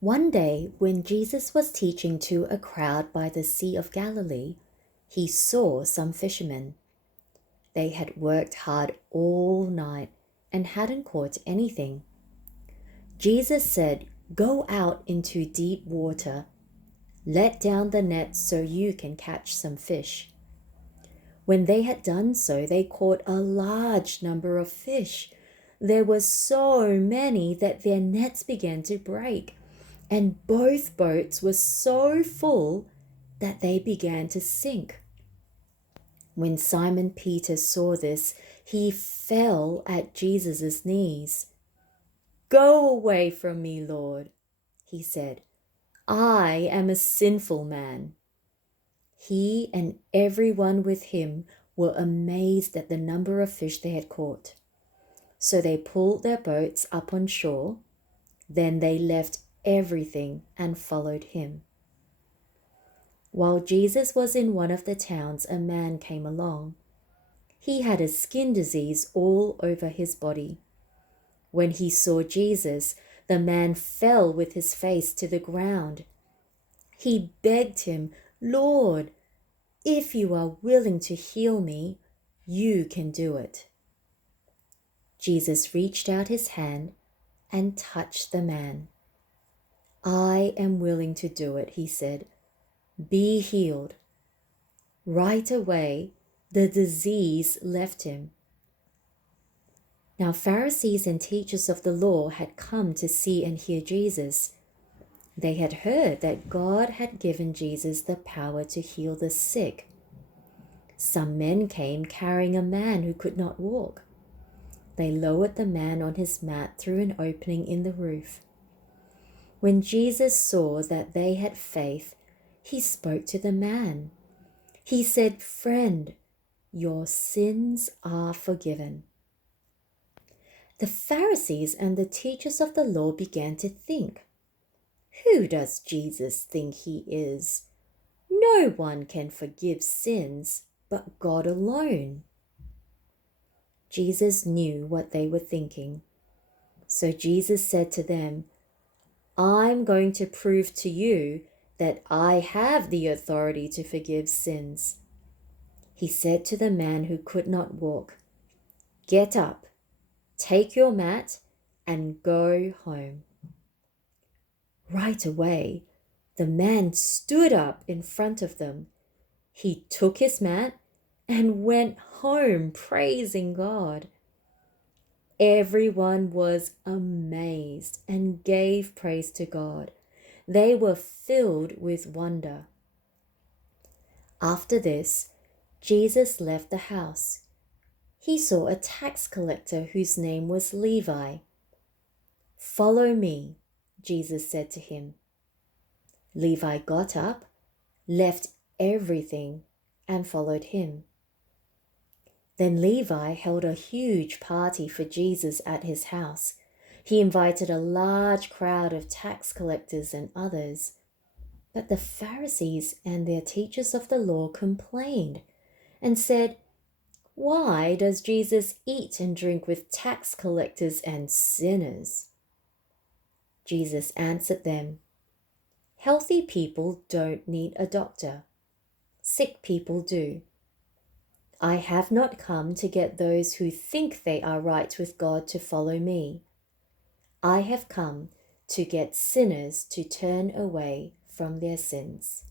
One day, when Jesus was teaching to a crowd by the Sea of Galilee, he saw some fishermen. They had worked hard all night and hadn't caught anything. Jesus said, "Go out into deep water, let down the net so you can catch some fish." When they had done so, they caught a large number of fish. There were so many that their nets began to break, and both boats were so full that they began to sink. When Simon Peter saw this, he fell at Jesus' knees. "Go away from me, Lord," he said. "I am a sinful man." He and everyone with him were amazed at the number of fish they had caught. So they pulled their boats up on shore. Then they left everything and followed him. While Jesus was in one of the towns, a man came along. He had a skin disease all over his body. When he saw Jesus, the man fell with his face to the ground. He begged him, "Lord, if you are willing to heal me, you can do it." Jesus reached out his hand and touched the man. "I am willing to do it," he said. "Be healed." Right away, the disease left him. Now, Pharisees and teachers of the law had come to see and hear Jesus. They had heard that God had given Jesus the power to heal the sick. Some men came carrying a man who could not walk. They lowered the man on his mat through an opening in the roof. When Jesus saw that they had faith, he spoke to the man. He said, "Friend, your sins are forgiven." The Pharisees and the teachers of the law began to think, "Who does Jesus think he is? No one can forgive sins but God alone." Jesus knew what they were thinking. So Jesus said to them, "I'm going to prove to you that I have the authority to forgive sins." He said to the man who could not walk, "Get up, take your mat, and go home." Right away, the man stood up in front of them. He took his mat and went home praising God. Everyone was amazed and gave praise to God. They were filled with wonder. After this, Jesus left the house. He saw a tax collector whose name was Levi. "Follow me," Jesus said to him. Levi got up, left everything, and followed him. Then Levi held a huge party for Jesus at his house. He invited a large crowd of tax collectors and others. But the Pharisees and their teachers of the law complained and said, "Why does Jesus eat and drink with tax collectors and sinners?" Jesus answered them, "Healthy people don't need a doctor. Sick people do. I have not come to get those who think they are right with God to follow me. I have come to get sinners to turn away from their sins."